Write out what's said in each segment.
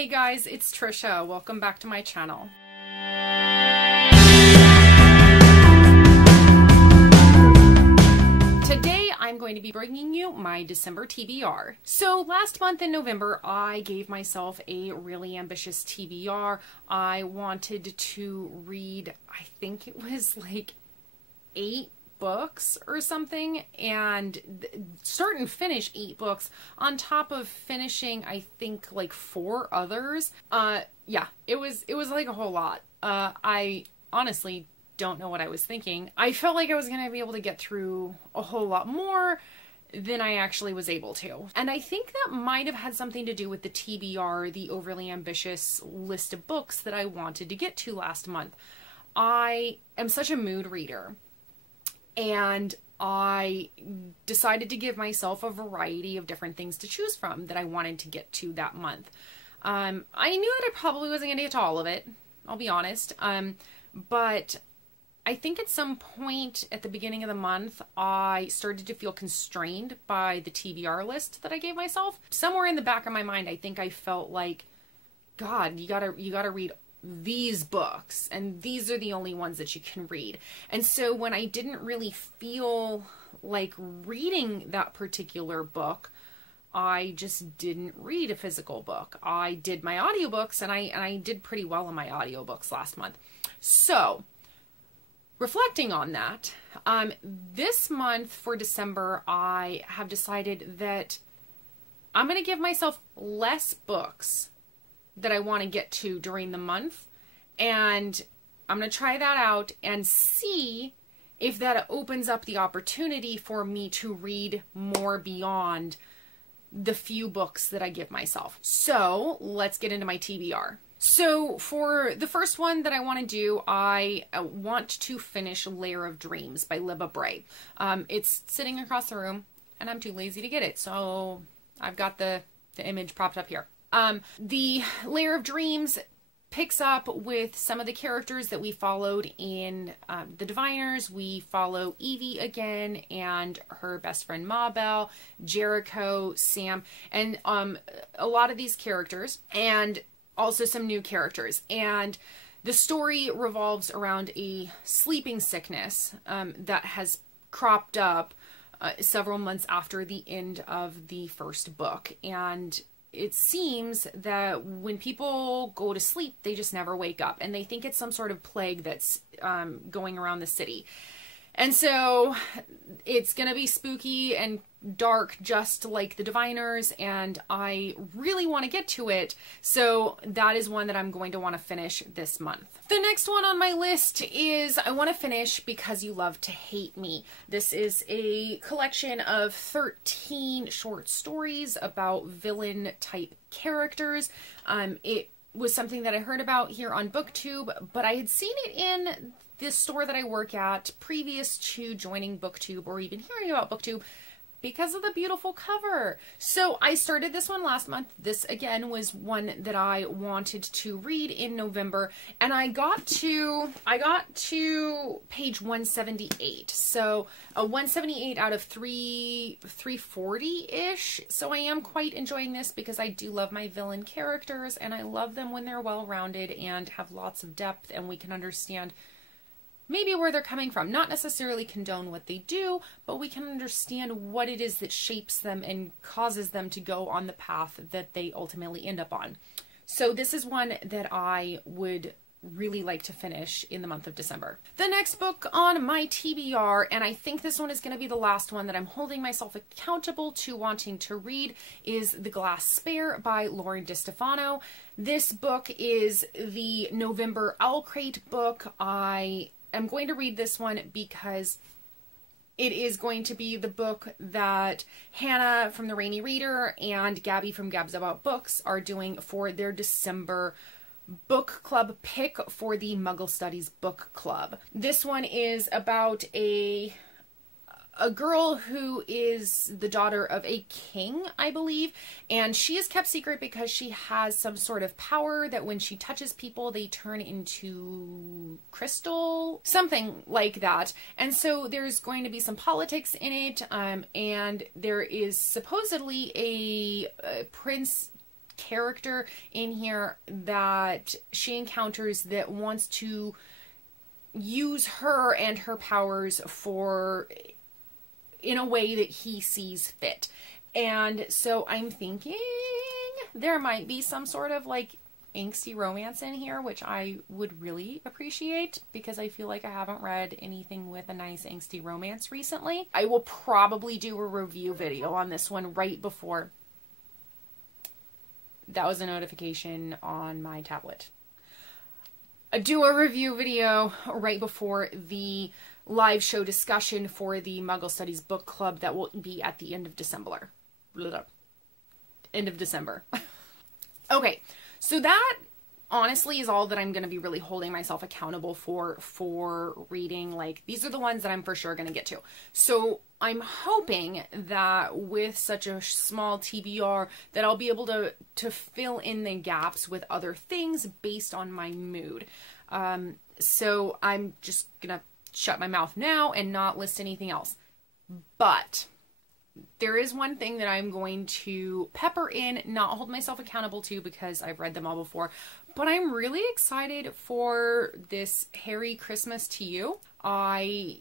Hey guys, it's Trisha. Welcome back to my channel. Today I'm going to be bringing you my December TBR. So last month in November, I gave myself a really ambitious TBR. I wanted to read, I think it was like 8 books or something, and start and finish 8 books on top of finishing I think like 4 others. Yeah, it was like a whole lot. I honestly don't know what I was thinking. I felt like I was gonna be able to get through a whole lot more than I actually was able to. And I think that might have had something to do with the TBR, the overly ambitious list of books that I wanted to get to last month. I am such a mood reader, and I decided to give myself a variety of different things to choose from that I wanted to get to that month. I knew that I probably wasn't going to get to all of it, I'll be honest. But I think at some point at the beginning of the month, I started to feel constrained by the TBR list that I gave myself. Somewhere in the back of my mind, I think I felt like, God, you gotta read these books, and these are the only ones that you can read. And so when I didn't really feel like reading that particular book, I just didn't read a physical book. I did my audiobooks, and I did pretty well on my audiobooks last month. So reflecting on that, this month for December, I have decided that I'm going to give myself less books that I want to get to during the month, and I'm going to try that out and see if that opens up the opportunity for me to read more beyond the few books that I give myself. So let's get into my TBR. So for the first one that I want to do, I want to finish Lair of Dreams by Libba Bray. It's sitting across the room, and I'm too lazy to get it, so I've got the image propped up here. The Lair of Dreams picks up with some of the characters that we followed in The Diviners. We follow Evie again, and her best friend Mabel, Jericho, Sam, and a lot of these characters, and also some new characters. And the story revolves around a sleeping sickness that has cropped up several months after the end of the first book. And it seems that when people go to sleep, they just never wake up, and they think it's some sort of plague that's going around the city. And so it's going to be spooky and dark, just like The Diviners, and I really want to get to it. So that is one that I'm going to want to finish this month. The next one on my list is I want to finish Because You Love to Hate Me. This is a collection of 13 short stories about villain type characters. It was something that I heard about here on BookTube, but I had seen it in this store that I work at previous to joining BookTube or even hearing about BookTube because of the beautiful cover. So I started this one last month. This again was one that I wanted to read in November, and I got to page 178. So a 178 out of 340-ish. So I am quite enjoying this because I do love my villain characters, and I love them when they're well-rounded and have lots of depth, and we can understand maybe where they're coming from. Not necessarily condone what they do, but we can understand what it is that shapes them and causes them to go on the path that they ultimately end up on. So this is one that I would really like to finish in the month of December. The next book on my TBR, and I think this one is going to be the last one that I'm holding myself accountable to wanting to read, is The Glass Spare by Lauren DiStefano. This book is the November Owl Crate book. I'm going to read this one because it is going to be the book that Hannah from The Rainy Reader and Gabby from Gabs About Books are doing for their December book club pick for the Muggle Studies book club. This one is about a girl who is the daughter of a king, I believe, and she is kept secret because she has some sort of power that when she touches people, they turn into crystal, something like that. And so there's going to be some politics in it, and there is supposedly a prince character in here that she encounters that wants to use her and her powers for in a way that he sees fit. And so I'm thinking there might be some sort of like angsty romance in here, which I would really appreciate because I feel like I haven't read anything with a nice angsty romance recently. I will probably do a review video on this one right before. That was a notification on my tablet. I do a review video right before the live show discussion for the Muggle Studies book club that will be at the end of December. End of December. Okay, so that honestly is all that I'm going to be really holding myself accountable for reading. Like, these are the ones that I'm for sure going to get to. So I'm hoping that with such a small TBR that I'll be able to fill in the gaps with other things based on my mood. So I'm just going to shut my mouth now and not list anything else. But there is one thing that I'm going to pepper in, not hold myself accountable to because I've read them all before, but I'm really excited for this Harry Christmas to You. I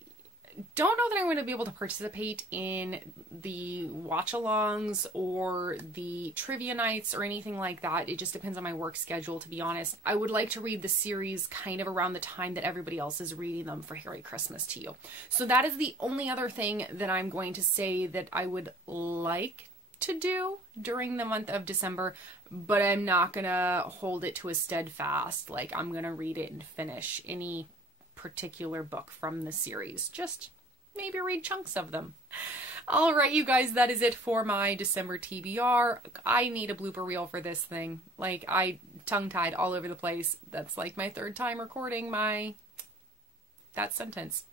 don't know that I'm going to be able to participate in the watch-alongs or the trivia nights or anything like that. It just depends on my work schedule, to be honest. I would like to read the series kind of around the time that everybody else is reading them for Harry Christmas to You. So that is the only other thing that I'm going to say that I would like to do during the month of December, but I'm not going to hold it to a steadfast, like I'm going to read it and finish any particular book from the series. Just maybe read chunks of them. All right, you guys, that is it for my December TBR. I need a blooper reel for this thing. Like, I tongue-tied all over the place. That's like my third time recording that sentence.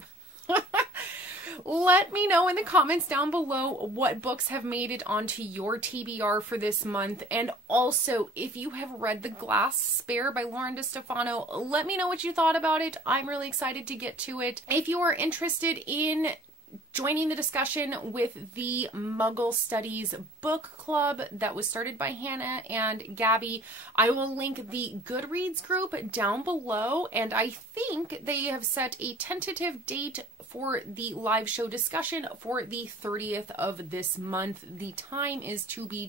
Let me know in the comments down below what books have made it onto your TBR for this month. And also, if you have read The Glass Spare by Lauren DeStefano, let me know what you thought about it. I'm really excited to get to it. If you are interested in joining the discussion with the Muggle Studies book club that was started by Hannah and Gabby, I will link the Goodreads group down below, and I think they have set a tentative date for the live show discussion for the 30th of this month. The time is to be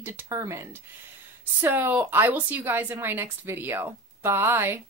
determined. So I will see you guys in my next video. Bye!